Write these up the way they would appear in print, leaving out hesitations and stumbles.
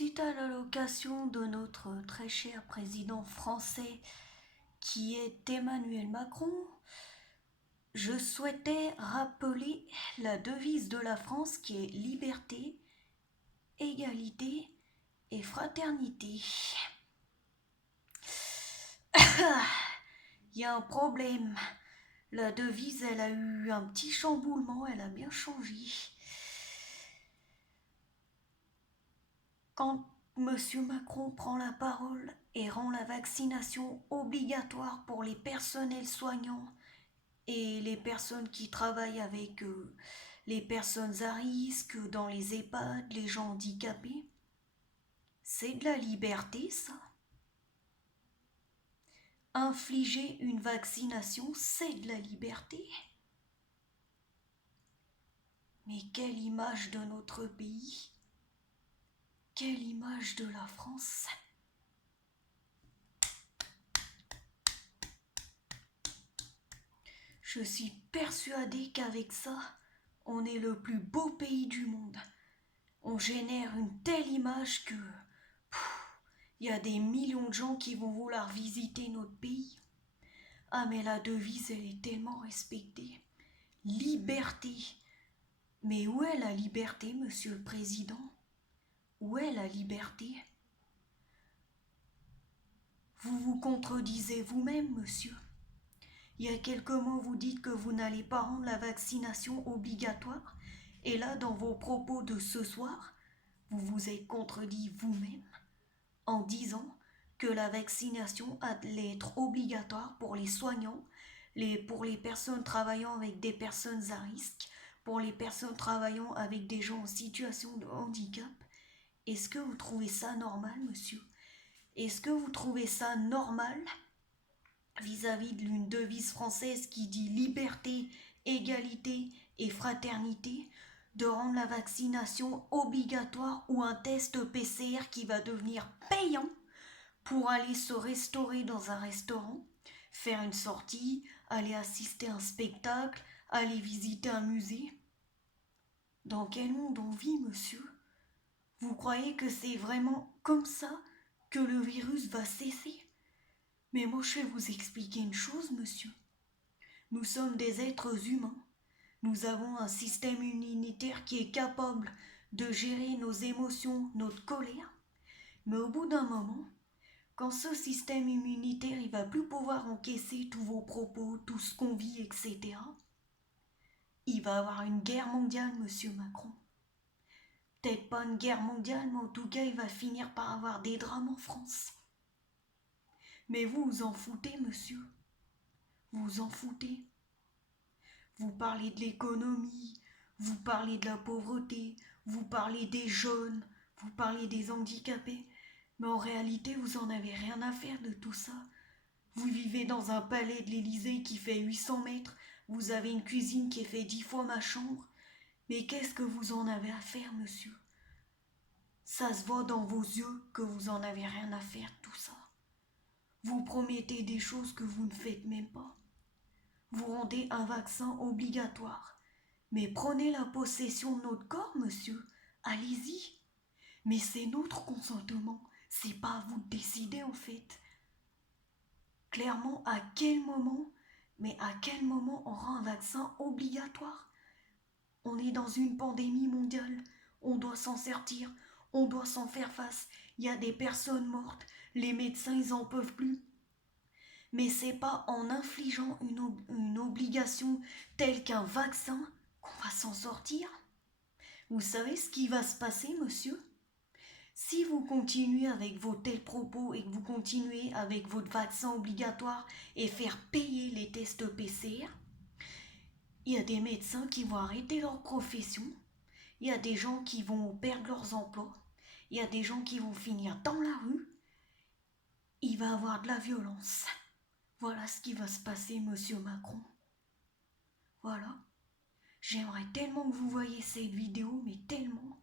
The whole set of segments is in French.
Suite à l'allocation de notre très cher président français qui est Emmanuel Macron, je souhaitais rappeler la devise de la France qui est liberté, égalité et fraternité. Il y a un problème. La devise, elle a eu un petit chamboulement, elle a bien changé. Quand M. Macron prend la parole et rend la vaccination obligatoire pour les personnels soignants et les personnes qui travaillent avec les personnes à risque dans les EHPAD, les gens handicapés, c'est de la liberté, ça. Infliger une vaccination, c'est de la liberté. Mais quelle image de notre pays, quelle image de la France. Je suis persuadée qu'avec ça, on est le plus beau pays du monde. On génère une telle image que il y a des millions de gens qui vont vouloir visiter notre pays. Ah mais la devise, elle est tellement respectée. Liberté. Mais où est la liberté, monsieur le président? Où est la liberté? Vous vous contredisez vous-même, monsieur. Il y a quelques mots, vous dites que vous n'allez pas rendre la vaccination obligatoire. Et là, dans vos propos de ce soir, vous vous êtes contredit vous-même en disant que la vaccination allait être obligatoire pour les soignants, pour les personnes travaillant avec des personnes à risque, pour les personnes travaillant avec des gens en situation de handicap. Est-ce que vous trouvez ça normal, monsieur? Est-ce que vous trouvez ça normal vis-à-vis d'une devise française qui dit liberté, égalité et fraternité, de rendre la vaccination obligatoire ou un test PCR qui va devenir payant pour aller se restaurer dans un restaurant, faire une sortie, aller assister à un spectacle, aller visiter un musée? Dans quel monde on vit, monsieur? Vous croyez que c'est vraiment comme ça que le virus va cesser? Mais moi je vais vous expliquer une chose, monsieur. Nous sommes des êtres humains. Nous avons un système immunitaire qui est capable de gérer nos émotions, notre colère. Mais au bout d'un moment, quand ce système immunitaire il va plus pouvoir encaisser tous vos propos, tout ce qu'on vit, etc., il va y avoir une guerre mondiale, monsieur Macron. Peut-être pas une guerre mondiale, mais en tout cas, il va finir par avoir des drames en France. Mais vous vous en foutez, monsieur. Vous vous en foutez. Vous parlez de l'économie, vous parlez de la pauvreté, vous parlez des jeunes, vous parlez des handicapés. Mais en réalité, vous en avez rien à faire de tout ça. Vous vivez dans un palais de l'Élysée qui fait 800 mètres, vous avez une cuisine qui fait 10 fois ma chambre. Mais qu'est-ce que vous en avez à faire, monsieur? Ça se voit dans vos yeux que vous en avez rien à faire de tout ça. Vous promettez des choses que vous ne faites même pas. Vous rendez un vaccin obligatoire. Mais prenez la possession de notre corps, monsieur. Allez-y. Mais c'est notre consentement. C'est pas à vous de décider, en fait. Clairement, à quel moment on rend un vaccin obligatoire? On est dans une pandémie mondiale. On doit s'en sortir. On doit s'en faire face. Il y a des personnes mortes. Les médecins, ils en peuvent plus. Mais c'est pas en infligeant une obligation telle qu'un vaccin qu'on va s'en sortir. Vous savez ce qui va se passer, monsieur? Si vous continuez avec vos tels propos et que vous continuez avec votre vaccin obligatoire et faire payer les tests PCR, il y a des médecins qui vont arrêter leur profession, il y a des gens qui vont perdre leurs emplois, il y a des gens qui vont finir dans la rue, il va y avoir de la violence. Voilà ce qui va se passer, monsieur Macron. Voilà. J'aimerais tellement que vous voyiez cette vidéo, mais tellement,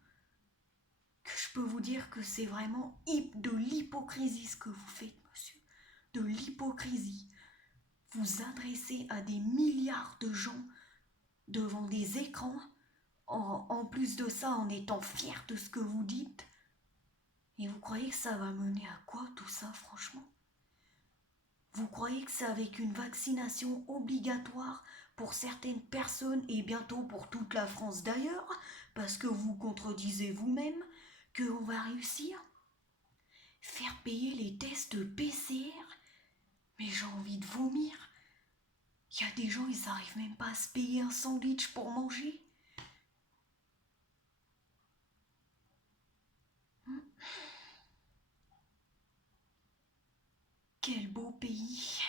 que je peux vous dire que c'est vraiment de l'hypocrisie ce que vous faites, monsieur. De l'hypocrisie. Vous adressez à des milliards de gens devant des écrans, en plus de ça, en étant fier de ce que vous dites. Et vous croyez que ça va mener à quoi tout ça, franchement? Vous croyez que c'est avec une vaccination obligatoire pour certaines personnes et bientôt pour toute la France d'ailleurs, parce que vous contredisez vous-même, qu'on va réussir? Faire payer les tests PCR? Mais j'ai envie de vomir. Il y a des gens, ils n'arrivent même pas à se payer un sandwich pour manger. Quel beau pays.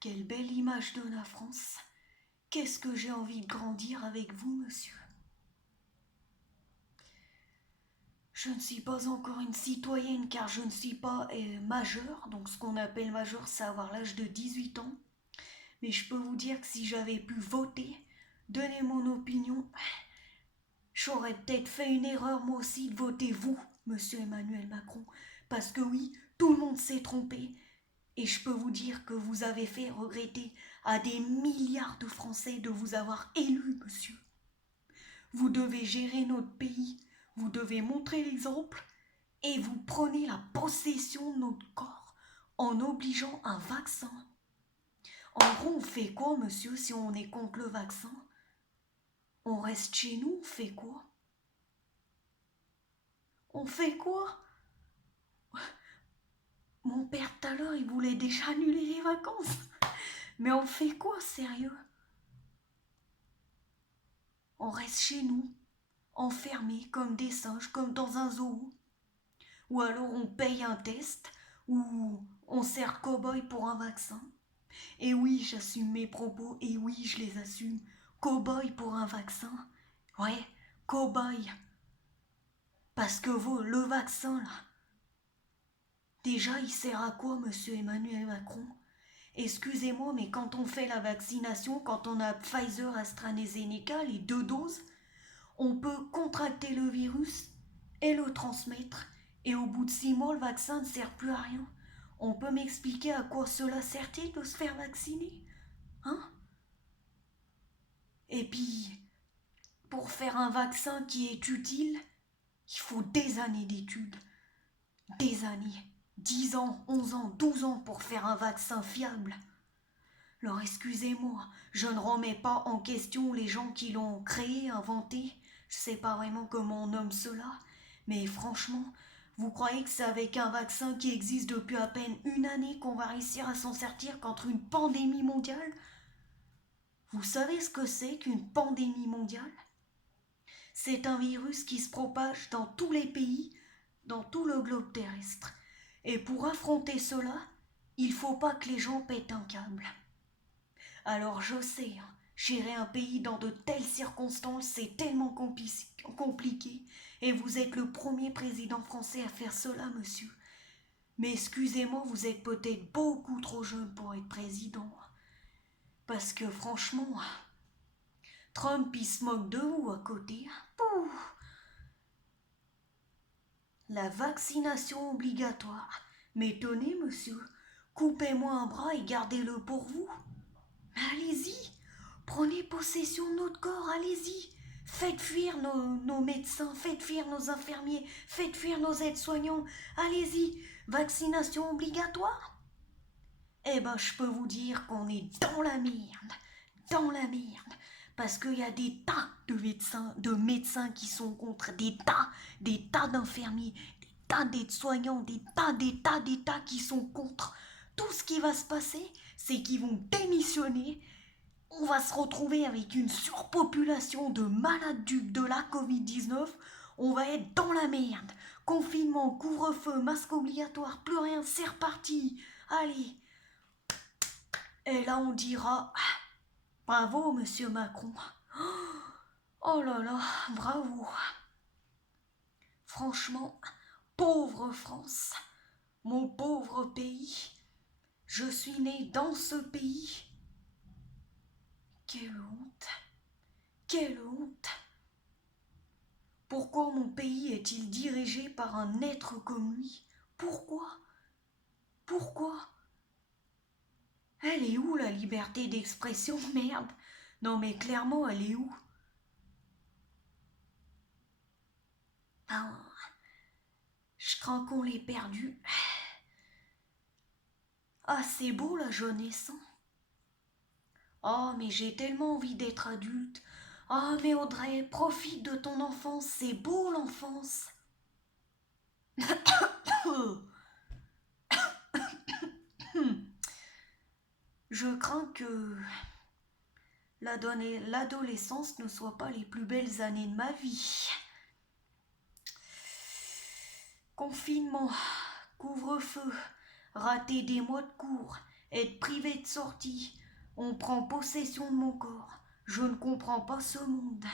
Quelle belle image de la France. Qu'est-ce que j'ai envie de grandir avec vous, monsieur. Je ne suis pas encore une citoyenne car je ne suis pas majeure. Donc ce qu'on appelle majeure, c'est avoir l'âge de 18 ans. Mais je peux vous dire que si j'avais pu voter, donner mon opinion, j'aurais peut-être fait une erreur moi aussi de voter vous, monsieur Emmanuel Macron. Parce que oui, tout le monde s'est trompé. Et je peux vous dire que vous avez fait regretter à des milliards de Français de vous avoir élu, monsieur. Vous devez gérer notre pays, vous devez montrer l'exemple et vous prenez la possession de notre corps en obligeant un vaccin. En gros, on fait quoi, monsieur, si on est contre le vaccin? On reste chez nous, on fait quoi? On fait quoi? Mon père tout à l'heure, il voulait déjà annuler les vacances. Mais on fait quoi, sérieux? On reste chez nous, enfermés comme des singes, comme dans un zoo. Ou alors on paye un test, ou on sert cow-boy pour un vaccin. Et oui, j'assume mes propos, et oui, je les assume. Cow-boy pour un vaccin. Ouais, cow-boy. Parce que le vaccin, là, déjà, il sert à quoi, monsieur Emmanuel Macron? Excusez-moi, mais quand on fait la vaccination, quand on a Pfizer, AstraZeneca, les 2 doses, on peut contracter le virus et le transmettre. Et au bout de 6 mois, le vaccin ne sert plus à rien. On peut m'expliquer à quoi cela sert-il de se faire vacciner? Hein? Et puis, pour faire un vaccin qui est utile, il faut des années d'études. Des années. 10 ans, 11 ans, 12 ans pour faire un vaccin fiable. Alors excusez-moi, je ne remets pas en question les gens qui l'ont créé, inventé. Je sais pas vraiment comment on nomme cela. Mais franchement, vous croyez que c'est avec un vaccin qui existe depuis à peine une année qu'on va réussir à s'en sortir contre une pandémie mondiale? Vous savez ce que c'est qu'une pandémie mondiale? C'est un virus qui se propage dans tous les pays, dans tout le globe terrestre. Et pour affronter cela, il faut pas que les gens pètent un câble. Alors je sais, gérer un pays dans de telles circonstances, c'est tellement compliqué. Et vous êtes le premier président français à faire cela, monsieur. Mais excusez-moi, vous êtes peut-être beaucoup trop jeune pour être président. Parce que franchement, Trump, il se moque de vous à côté. Pouh. La vaccination obligatoire. Mais tenez, monsieur, coupez-moi un bras et gardez-le pour vous. Mais allez-y, prenez possession de notre corps, allez-y. Faites fuir nos médecins, faites fuir nos infirmiers, faites fuir nos aides-soignants. Allez-y, vaccination obligatoire. Eh ben, je peux vous dire qu'on est dans la merde, dans la merde. Parce qu'il y a des tas de médecins qui sont contre, des tas d'infirmiers, des tas d'aides-soignants, des tas qui sont contre. Tout ce qui va se passer, c'est qu'ils vont démissionner. On va se retrouver avec une surpopulation de malades de la Covid-19. On va être dans la merde. Confinement, couvre-feu, masque obligatoire, plus rien, c'est reparti. Allez. Et là, on dira bravo, monsieur Macron. Oh là là, bravo. Franchement, pauvre France, mon pauvre pays. Je suis né dans ce pays. Quelle honte. Quelle honte. Pourquoi mon pays est-il dirigé par un être comme lui? Pourquoi? Pourquoi? Elle est où la liberté d'expression, merde? Non mais clairement, elle est où? Ah, Je crains qu'on l'ait perdu. Ah, c'est beau la jeunesse. Hein. Oh, mais j'ai tellement envie d'être adulte. Ah, mais Audrey, profite de ton enfance, c'est beau l'enfance. Je crains que l'adolescence ne soit pas les plus belles années de ma vie. Confinement, couvre-feu, rater des mois de cours, être privé de sortie, on prend possession de mon corps. Je ne comprends pas ce monde.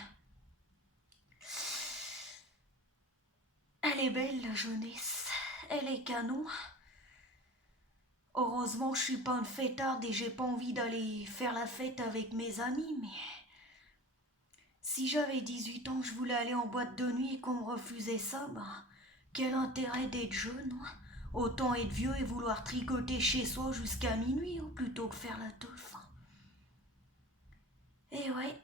Elle est belle la jeunesse, elle est canon. Heureusement je suis pas une fêtarde et j'ai pas envie d'aller faire la fête avec mes amis, mais si j'avais 18 ans, je voulais aller en boîte de nuit et qu'on me refusait ça, ben, quel intérêt d'être jeune, hein. Autant être vieux et vouloir tricoter chez soi jusqu'à minuit, hein, plutôt que faire la teuf. Et ouais,